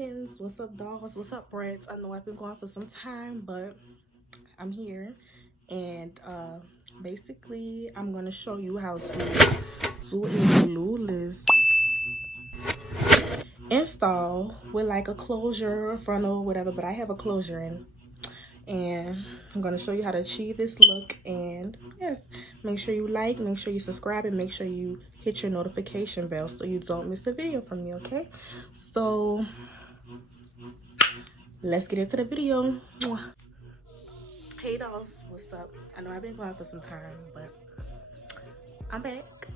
chickens, what's up dogs, what's up brats? I know I've been gone for some time, but I'm here. And basically I'm going to show you how to do a glueless install with like a closure, frontal, whatever, but I have a closure in. And I'm going to show you how to achieve this look. And yes, make sure you like, make sure you subscribe, and make sure you hit your notification bell so you don't miss a video from me, okay? So let's get into the video. Hey dolls, what's up? I know I've been gone for some time, but I'm back.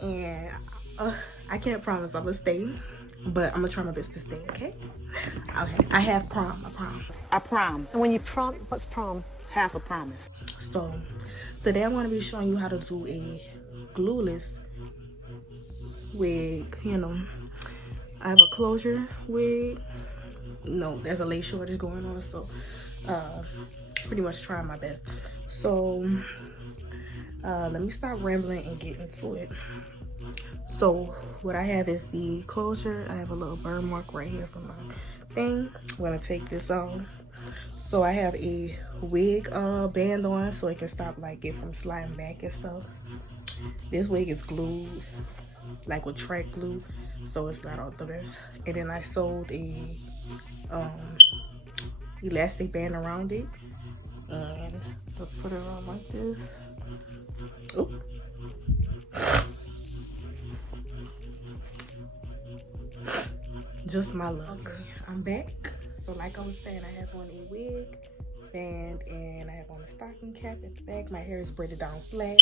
And I can't promise I'm gonna stay, but I'm gonna try my best to stay, okay? Okay, I have prom, A prom. And when you prom, what's prom? Half a promise. So today I'm gonna be showing you how to do a glueless wig. You know, I have a closure wig. No, there's a lace shortage going on, so pretty much trying my best. So let me stop rambling and get into it. So what I have is the closure. I have a little burn mark right here from my thing. I'm gonna take this off. So I have a wig band on so it can stop like it from sliding back and stuff. This wig is glued like with track glue, so it's not all the best. And then I sewed a elastic band around it, and let's put it on like this. Oh. Just my look. Okay, I'm back. So like I was saying, I have on a wig band and I have on a stocking cap at the back. My hair is braided down flat.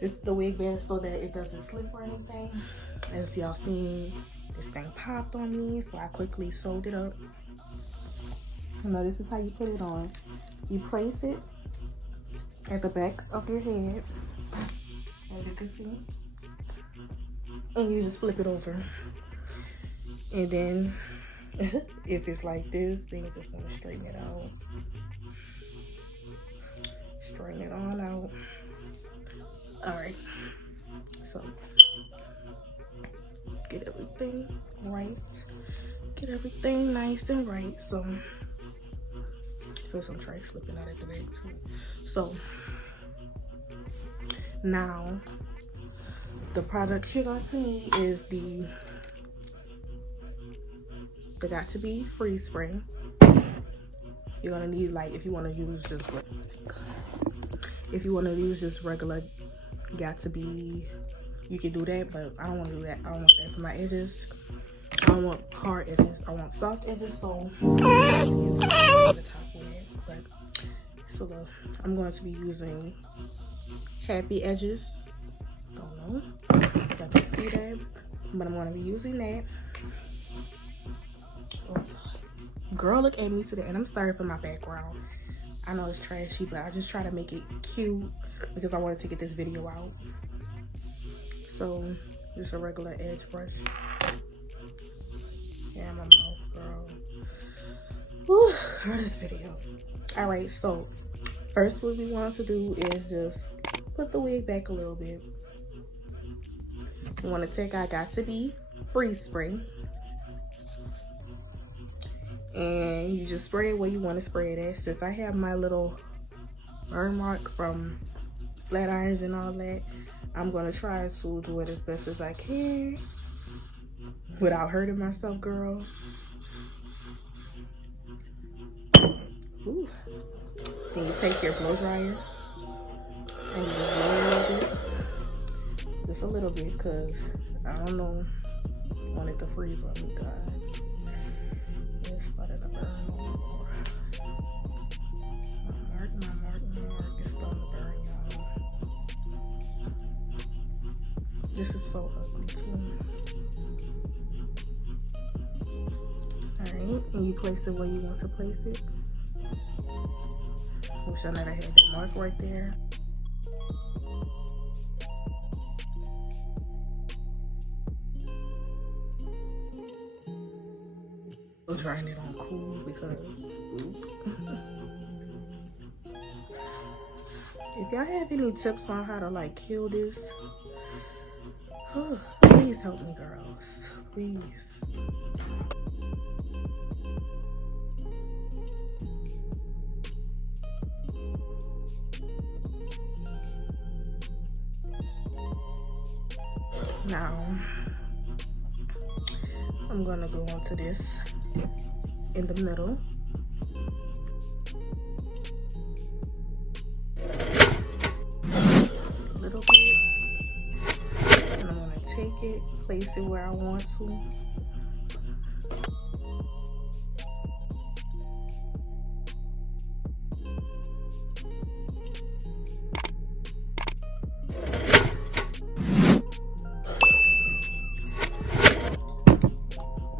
This is the wig band so that it doesn't slip or anything. As y'all seen, this thing popped on me, so I quickly sewed it up. Now this is how you put it on. You place it at the back of your head, as you can see, and you just flip it over. And then if it's like this, then you just want to straighten it out. Straighten it on out. Alright. So get everything right. Get everything nice and right. So feel some track slipping out at the back too. So now the product you're going to need is the Got to Be freeze spray. You're gonna need, like, if you want to use just regular Got to Be, you can do that, but I don't want to do that. I don't want that for my edges. I don't want hard edges. I want soft edges, so I'm going to use the top of it. But so I'm going to be using Happy Edges. Don't know if y'all can see that, but I'm going to be using that. Girl, look at me today, and I'm sorry for my background. I know it's trashy, but I just try to make it cute because I wanted to get this video out. So just a regular edge brush. Yeah, my mouth, girl. Whew, for this video. All right, so first what we want to do is just put the wig back a little bit. We want to take our Got to Be freeze spray, and you just spray it where you want to spray it at. Since I have my little burn mark from flat irons and all that, I'm gonna try to do it as best as I can without hurting myself, girl. Ooh. Then you take your blow dryer and you just blow a little bit, just a little bit, because I don't know, I want it to freeze on me, God. It's starting to burn more. My mark is starting to burn, y'all. This is so ugly too. Alright, and you place it where you want to place it. Wish I never had that mark right there. I'm trying it on cool because if y'all have any tips on how to like kill this, please help me, girls, please. Now I'm gonna go on to this in the middle. A little bit. And I'm gonna take it, place it where I want to.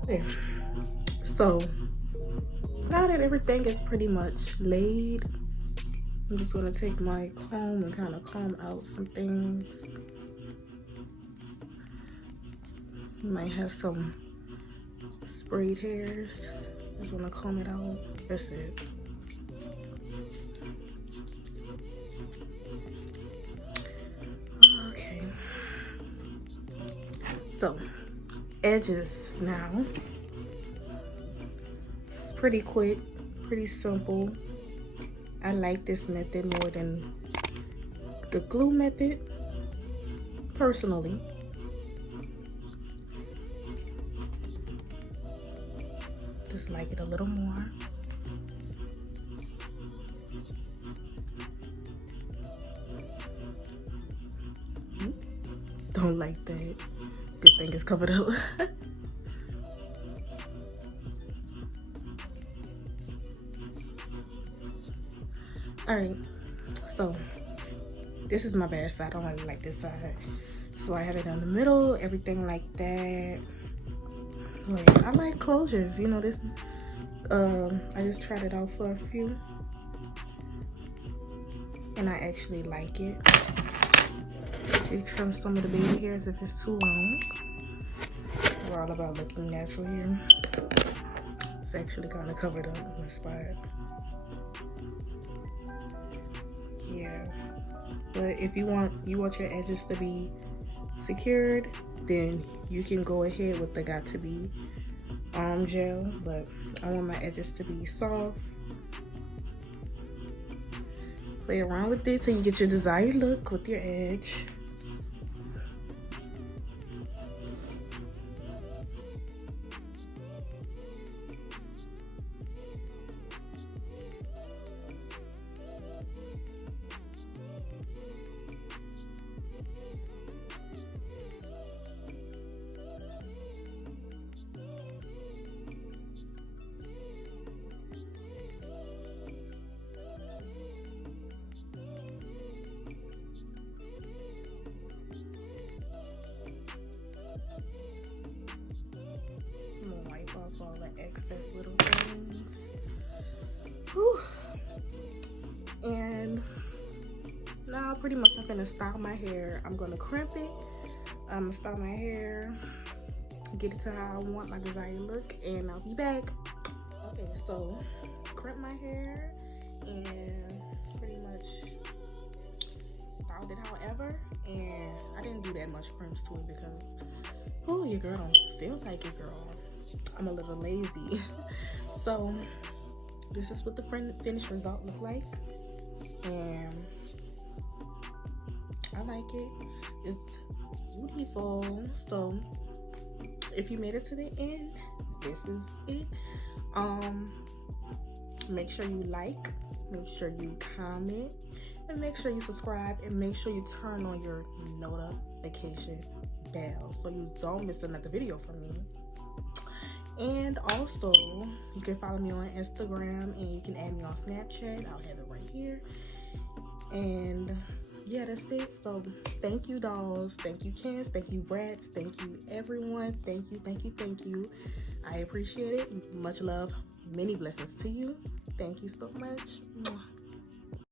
There. So now that everything is pretty much laid, I'm just gonna take my comb and kind of comb out some things. You might have some sprayed hairs. Just wanna comb it out. That's it. Okay. So, edges now. It's pretty quick, pretty simple. I like this method more than the glue method, personally. Just like it a little more. Don't like that. Good thing it's covered up. Alright, so this is my bad side. I don't really like this side. So I have it in the middle, everything like that. Like, I like closures, you know. This is I just tried it out for a few and I actually like it. You trim some of the baby hairs if it's too long. We're all about looking natural here. It's actually kind of covered up my spot. Yeah, but if you want your edges to be secured, then you can go ahead with the Got To Be gel, but I want my edges to be soft. Play around with it till you get your desired look with your edge. All the excess little things. Whew. And now pretty much I'm gonna style my hair. I'm gonna crimp it. I'm gonna style my hair, get it to how I want my desired look, and I'll be back. Okay, so crimp my hair and pretty much styled it however, and I didn't do that much crimps to it because oh, your girl don't feel like it, girl. I'm a little lazy. So this is what the finished result look like, and I like it. It's beautiful. So if you made it to the end, this is it. Make sure you like, make sure you comment, and make sure you subscribe, and make sure you turn on your notification bell so you don't miss another video from me. And also, you can follow me on Instagram, and you can add me on Snapchat. I'll have it right here. And yeah, that's it. So thank you, dolls. Thank you, Kens. Thank you, brats. Thank you, everyone. Thank you, thank you, thank you. I appreciate it. Much love. Many blessings to you. Thank you so much.